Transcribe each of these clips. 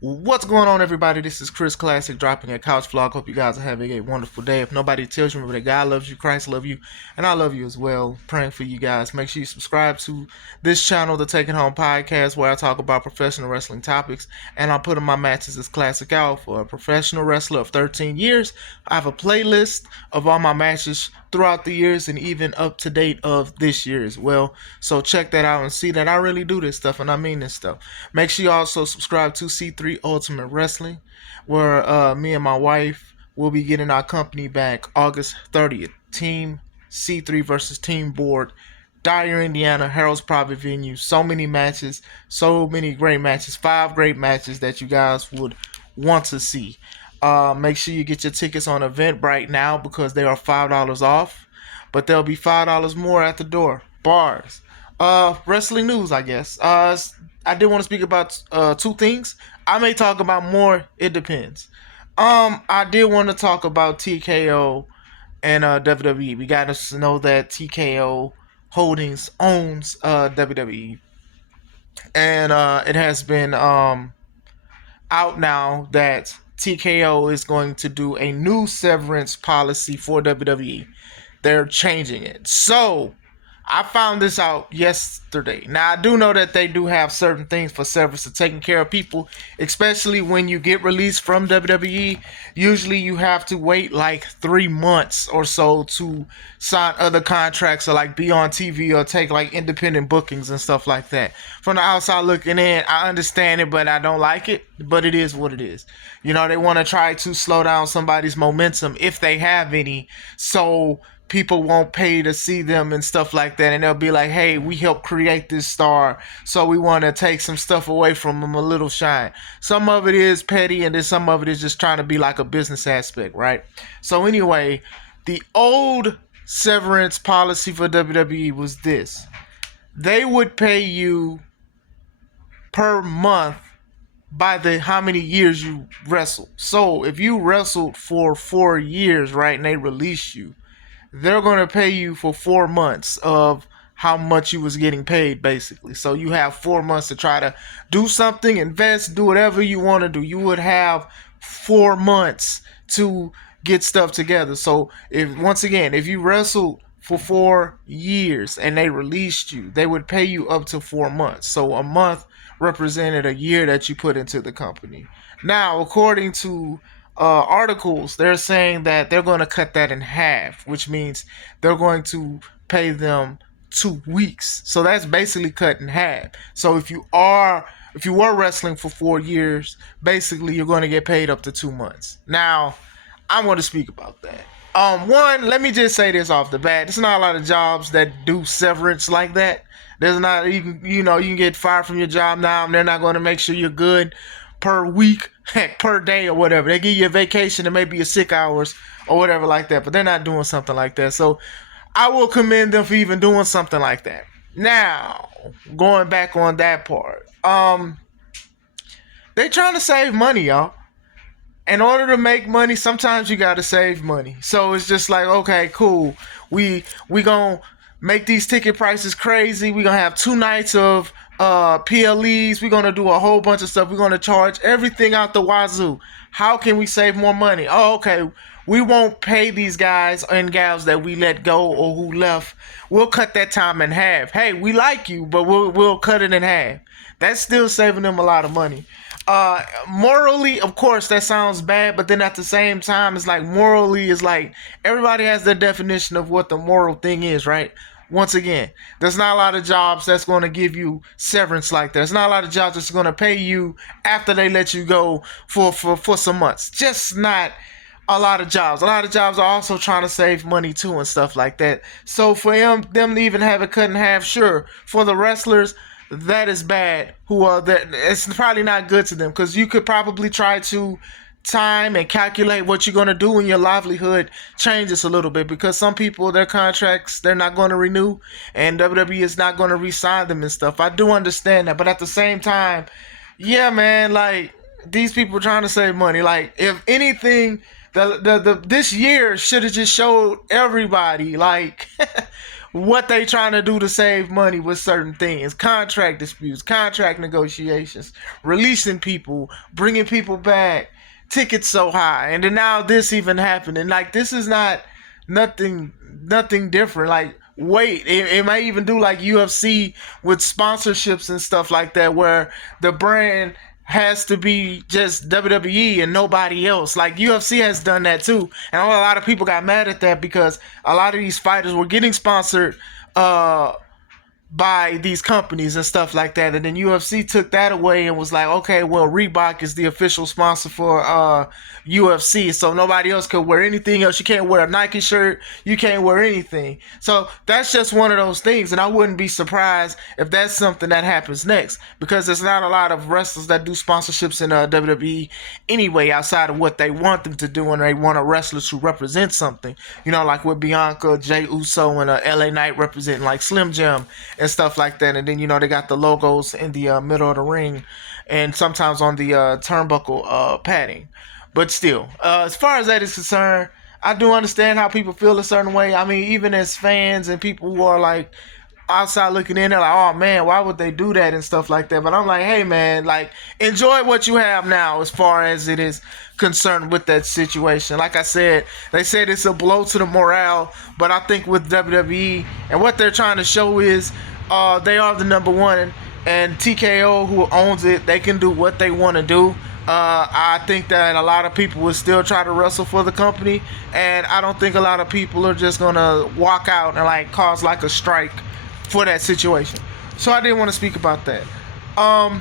What's going on, everybody? This is Chris Classic dropping a couch vlog. Hope you guys are having a wonderful day. If nobody tells you, remember that God loves you, Christ loves you, and I love you as well. Praying for you guys. Make sure you subscribe to this channel, the Taking Home Podcast, where I talk about professional wrestling topics, and I put in my matches as Classic out. For a professional wrestler of 13 years, I have a playlist of all my matches throughout the years and even up to date of this year as well. So check that out and see that I really do this stuff and I mean this stuff. Make sure you also subscribe to C3 Ultimate Wrestling, where me and my wife will be getting our company back August 30th. Team C3 versus Team Board, Dyer, Indiana, Harold's private venue. So many matches, so many great matches. 5 great matches that you guys would want to see. Make sure you get your tickets on Eventbrite now because they are $5 off, but there'll be $5 more at the door. Bars. Wrestling news, I guess. I did want to speak about 2 things. I may talk about more. It depends. I did want to talk about TKO and WWE. We got to know that TKO Holdings owns WWE, and it has been out now that TKO is going to do a new severance policy for WWE. They're changing it. So, I found this out yesterday. Now, I do know that they do have certain things for severance to taking care of people, especially when you get released from WWE. Usually, you have to wait like 3 months or so to sign other contracts or like be on TV or take like independent bookings and stuff like that. From the outside looking in, I understand it, but I don't like it. But it is what it is. You know, they want to try to slow down somebody's momentum if they have any. So people won't pay to see them and stuff like that, and they'll be like, hey, we helped create this star, so we want to take some stuff away from them, a little shine. Some of it is petty, and then some of it is just trying to be like a business aspect, right? So anyway, the old severance policy for WWE was this: they would pay you per month by the how many years you wrestled. So if you wrestled for 4 years, right, and they release you, they're going to pay you for 4 months of how much you was getting paid, basically. So you have 4 months to try to do something, invest, do whatever you want to do. You would have 4 months to get stuff together. So if you wrestled for 4 years and they released you, they would pay you up to 4 months. So a month represented a year that you put into the company. Now, according to articles, they're saying that they're going to cut that in half, which means they're going to pay them 2 weeks. So that's basically cut in half. So if you were wrestling for 4 years, basically you're going to get paid up to 2 months. Now, I want to speak about that. One, let me just say this off the bat. There's not a lot of jobs that do severance like that. There's not, you can get fired from your job now, and they're not going to make sure you're good per week, heck, per day or whatever. They give you a vacation and maybe your sick hours or whatever like that, but they're not doing something like that. So I will commend them for even doing something like that. Now, going back on that part, they trying to save money, y'all. In order to make money, sometimes you gotta save money. So it's just like, okay, cool. We gonna make these ticket prices crazy. We gonna have 2 nights of PLEs. We're gonna do a whole bunch of stuff. We're gonna charge everything out the wazoo. How can we save more money? Oh, okay. We won't pay these guys and gals that we let go or who left. We'll cut that time in half. Hey, we like you, but we'll cut it in half. That's still saving them a lot of money. Morally, of course, that sounds bad, but then at the same time, it's like morally is like everybody has their definition of what the moral thing is, right? Once again, there's not a lot of jobs that's going to give you severance like that. There's not a lot of jobs that's going to pay you after they let you go for some months. Just not a lot of jobs. A lot of jobs are also trying to save money too and stuff like that. So for them to even have it cut in half, sure. For the wrestlers, that is bad. It's probably not good to them, because you could probably try to time and calculate what you're going to do when your livelihood changes a little bit, because some people, their contracts, they're not going to renew, and WWE is not going to re-sign them and stuff. I do understand that, but at the same time, yeah, man, like, these people are trying to save money. Like, if anything, this year should have just showed everybody, like, what they trying to do to save money with certain things, contract disputes, contract negotiations, releasing people, bringing people back, tickets so high, and then now this even happened, and like this is not nothing different. Like wait, it might even do like UFC with sponsorships and stuff like that, where the brand has to be just WWE and nobody else. Like UFC has done that too, and a lot of people got mad at that because a lot of these fighters were getting sponsored by these companies and stuff like that, and then UFC took that away and was like, okay, well, Reebok is the official sponsor for UFC, so nobody else could wear anything else. You can't wear a Nike shirt, you can't wear anything. So that's just one of those things, and I wouldn't be surprised if that's something that happens next, because there's not a lot of wrestlers that do sponsorships in WWE anyway, outside of what they want them to do, and they want a wrestler to represent something, you know, like with Bianca, Jey Uso, and LA Knight representing like Slim Jim and stuff like that. And then, you know, they got the logos in the middle of the ring and sometimes on the turnbuckle padding. But still, as far as that is concerned, I do understand how people feel a certain way. I mean, even as fans and people who are like outside looking in, they're like, oh man, why would they do that and stuff like that? But I'm like, hey man, like enjoy what you have now as far as it is concerned with that situation. Like I said, they said it's a blow to the morale, but I think with WWE and what they're trying to show is they are the number one, and TKO, who owns it, they can do what they want to do. I think that a lot of people will still try to wrestle for the company, and I don't think a lot of people are just gonna walk out and like cause like a strike for that situation. So I didn't want to speak about that. I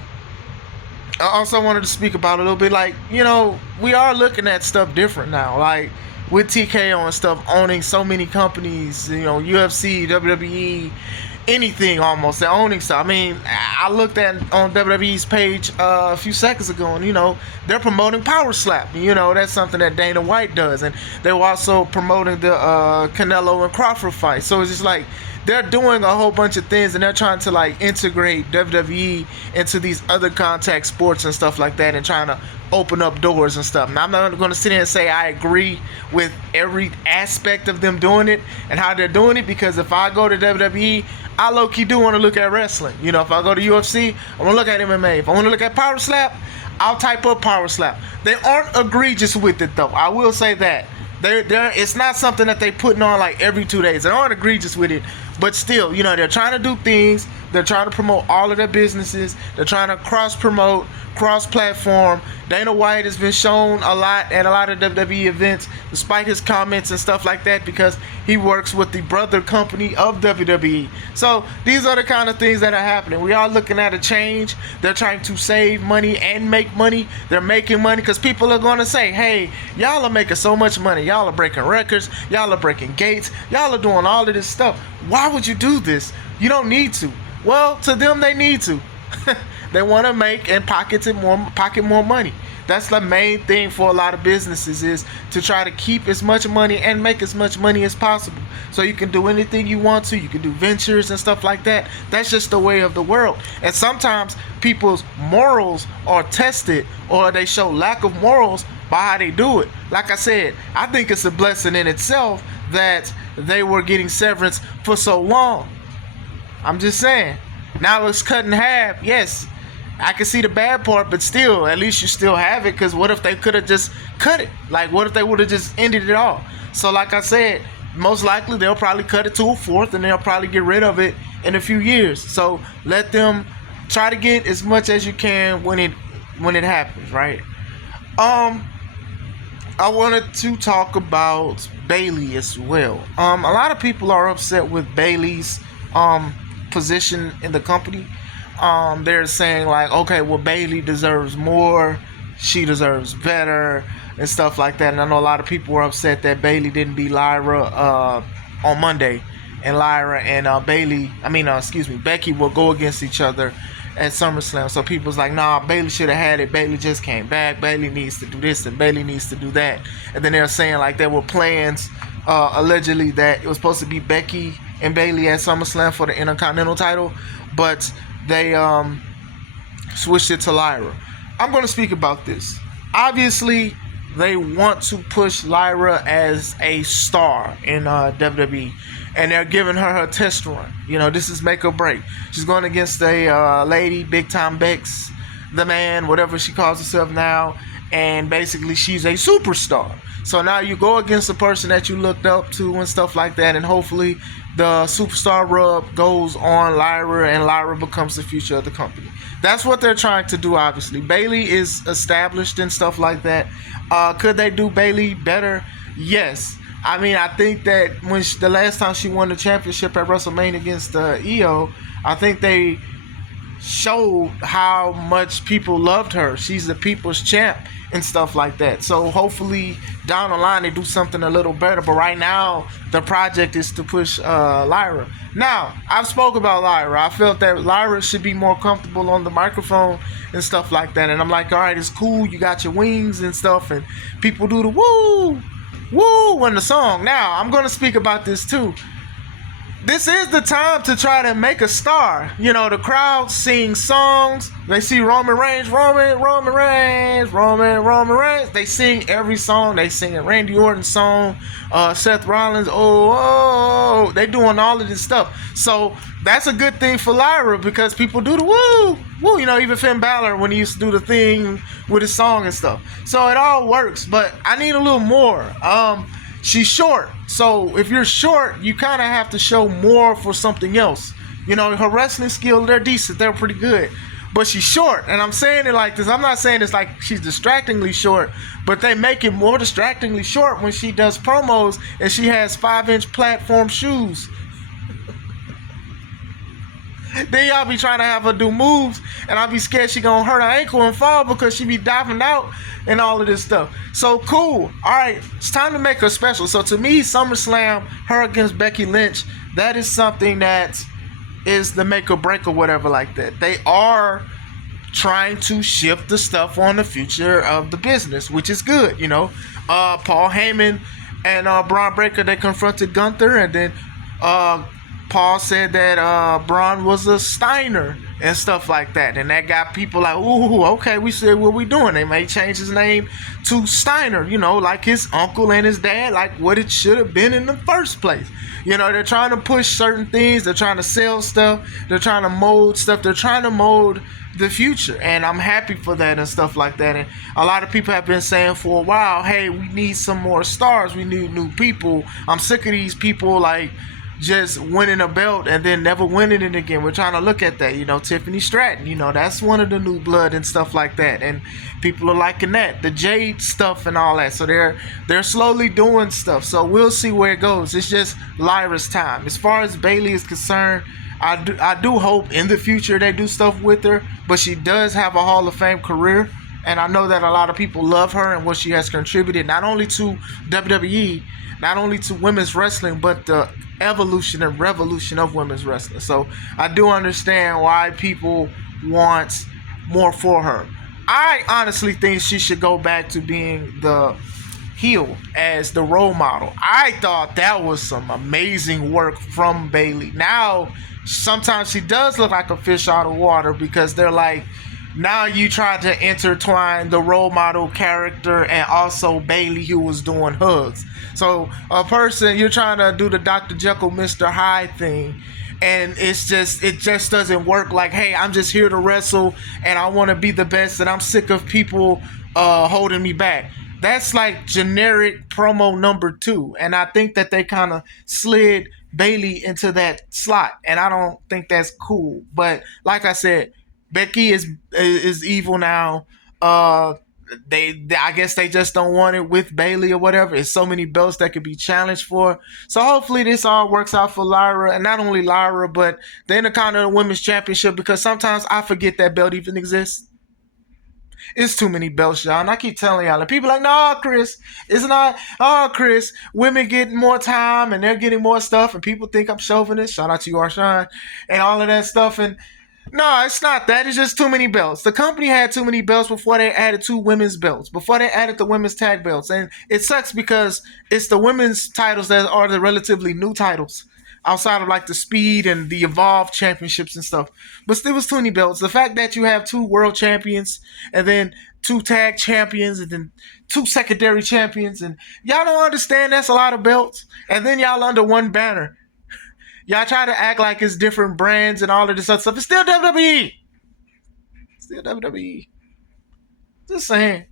also wanted to speak about a little bit, like, you know, we are looking at stuff different now, like with TKO and stuff owning so many companies, you know, UFC, WWE, anything almost. They're owning stuff. I mean, I looked at on WWE's page a few seconds ago, and you know, they're promoting Power Slap. You know, that's something that Dana White does, and they were also promoting the Canelo and Crawford fight. So it's just like they're doing a whole bunch of things, and they're trying to like integrate WWE into these other contact sports and stuff like that, and trying to open up doors and stuff. Now, I'm not going to sit here and say I agree with every aspect of them doing it and how they're doing it, because if I go to WWE, I low-key do want to look at wrestling. You know, if I go to UFC, I want to look at MMA. If I want to look at Power Slap, I'll type up Power Slap. They aren't egregious with it, though. I will say that. It's not something that they putting on like every 2 days. They aren't egregious with it, but still, you know, they're trying to do things. They're trying to promote all of their businesses. They're trying to cross-promote, cross-platform. Dana White has been shown a lot at a lot of WWE events, despite his comments and stuff like that, because he works with the brother company of WWE. So these are the kind of things that are happening. We are looking at a change. They're trying to save money and make money. They're making money because people are going to say, hey, y'all are making so much money. Y'all are breaking records. Y'all are breaking gates. Y'all are doing all of this stuff. Why would you do this? You don't need to. Well, to them, they need to. They want to make and pocket more money. That's the main thing for a lot of businesses, is to try to keep as much money and make as much money as possible. So you can do anything you want to. You can do ventures and stuff like that. That's just the way of the world. And sometimes people's morals are tested, or they show lack of morals by how they do it. Like I said, I think it's a blessing in itself that they were getting severance for so long. I'm just saying. Now it's cut in half. Yes, I can see the bad part, but still, at least you still have it, because what if they could have just cut it? Like, what if they would have just ended it all? So like I said, most likely they'll probably cut it to a fourth, and they'll probably get rid of it in a few years. So let them try to get as much as you can when it happens, right? I wanted to talk about Bayley as well. A lot of people are upset with Bayley's position in the company. They're saying like, okay, well, Bayley deserves more, she deserves better, and stuff like that. And I know a lot of people were upset that Bayley didn't beat Lyra on Monday, and Lyra and Becky will go against each other at SummerSlam. So people's like, nah, Bayley should have had it. Bayley just came back. Bayley needs to do this and Bayley needs to do that. And then they're saying like there were plans, allegedly, that it was supposed to be Becky and Bayley at SummerSlam for the Intercontinental title, but they switched it to Lyra. I'm going to speak about this. Obviously, they want to push Lyra as a star in WWE, and they're giving her test run. This is make or break. She's going against a lady, Big Time Bex, the man, whatever she calls herself now, and basically she's a superstar. So now you go against a person that you looked up to and stuff like that, and hopefully the superstar rub goes on Lyra, and Lyra becomes the future of the company. That's what they're trying to do, obviously. Bayley is established and stuff like that. Could they do Bayley better? Yes. I mean, I think that the last time she won the championship at WrestleMania against Io, I think they showed how much people loved her. She's the people's champ and stuff like that. So hopefully down the line they do something a little better. But right now the project is to push Lyra. Now, I've spoke about Lyra. I felt that Lyra should be more comfortable on the microphone and stuff like that. And I'm like, all right, it's cool. You got your wings and stuff, and people do the woo, woo in the song. Now, I'm going to speak about this too. This is the time to try to make a star. The crowd sings songs. They see Roman Reigns, Roman Reigns. They sing every song. They sing a Randy Orton song, Seth Rollins, oh. They doing all of this stuff. So that's a good thing for Lyra because people do the woo. Even Finn Balor when he used to do the thing with his song and stuff. So it all works, but I need a little more. She's short, so if you're short, you kind of have to show more for something else. Her wrestling skills, they're decent, they're pretty good, but she's short, and I'm saying it like this. I'm not saying it's like she's distractingly short, but they make it more distractingly short when she does promos and she has 5-inch platform shoes. Then y'all be trying to have her do moves, and I'll be scared she gonna hurt her ankle and fall because she be diving out and all of this stuff. So cool. All right, it's time to make her special. So to me, SummerSlam, her against Becky Lynch, that is something that is the make or break or whatever like that. They are trying to shift the stuff on the future of the business, which is good. Paul Heyman and Braun Breaker, they confronted Gunther, and then Paul said that Braun was a Steiner and stuff like that. And that got people like, ooh, okay, we said what we doing. They may change his name to Steiner, like his uncle and his dad, like what it should have been in the first place. They're trying to push certain things. They're trying to sell stuff. They're trying to mold stuff. They're trying to mold the future. And I'm happy for that and stuff like that. And a lot of people have been saying for a while, hey, we need some more stars. We need new people. I'm sick of these people like just winning a belt and then never winning it again. We're trying to look at that, Tiffany Stratton, that's one of the new blood and stuff like that, and people are liking that, the Jade stuff and all that. So they're slowly doing stuff. So we'll see where it goes. It's just Lyra's time. As far as Bayley is concerned, I do hope in the future they do stuff with her, but she does have a Hall of Fame career, and I know that a lot of people love her and what she has contributed, not only to WWE, not only to women's wrestling, but the evolution and revolution of women's wrestling. So I do understand why people want more for her. I honestly think she should go back to being the heel as the role model. I thought that was some amazing work from Bayley. Now, sometimes she does look like a fish out of water because they're like, now you try to intertwine the role model character and also Bayley who was doing hugs. So a person, you're trying to do the Dr. Jekyll, Mr. Hyde thing, and it just doesn't work. Like, hey, I'm just here to wrestle and I want to be the best and I'm sick of people holding me back. That's like generic promo number 2, and I think that they kind of slid Bayley into that slot, and I don't think that's cool. But like I said, Becky is evil now. I guess they just don't want it with Bayley or whatever. It's so many belts that could be challenged for. So hopefully this all works out for Lyra, and not only Lyra, but the Intercontinental Women's Championship, because sometimes I forget that belt even exists. It's too many belts, y'all. And I keep telling y'all, and people are like, no, Chris, it's not. Oh, Chris, women get more time and they're getting more stuff, and people think I'm chauvinist. Shout out to you, Arshawn, and all of that stuff. And no, it's not that. It's just too many belts. The company had too many belts before they added 2 women's belts, before they added the women's tag belts. And it sucks because it's the women's titles that are the relatively new titles outside of like the Speed and the Evolve championships and stuff. But still was too many belts. The fact that you have 2 world champions and then 2 tag champions and then 2 secondary champions, and y'all don't understand that's a lot of belts. And then y'all under one banner. Y'all try to act like it's different brands and all of this other stuff. It's still WWE. Still WWE. Just saying.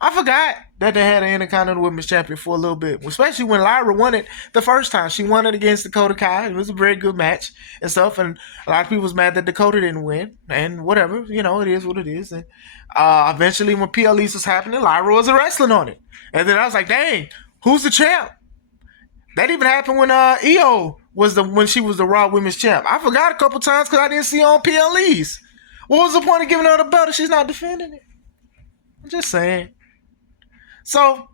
I forgot that they had an Intercontinental Women's Champion for a little bit, especially when Lyra won it the first time. She won it against Dakota Kai. It was a very good match and stuff, and a lot of people was mad that Dakota didn't win, and whatever, it is what it is. And eventually, when PLEs was happening, Lyra was wrestling on it, and then I was like, dang, who's the champ? That even happened when Io was when she was the Raw Women's Champ. I forgot a couple times because I didn't see her on PLEs. What was the point of giving her the belt if she's not defending it? I'm just saying. So,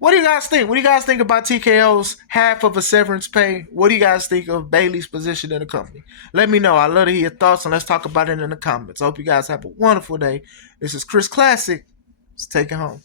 what do you guys think? What do you guys think about TKO's half of a severance pay? What do you guys think of Bayley's position in the company? Let me know. I'd love to hear your thoughts, and let's talk about it in the comments. I hope you guys have a wonderful day. This is Chris Classic. Let's take it home.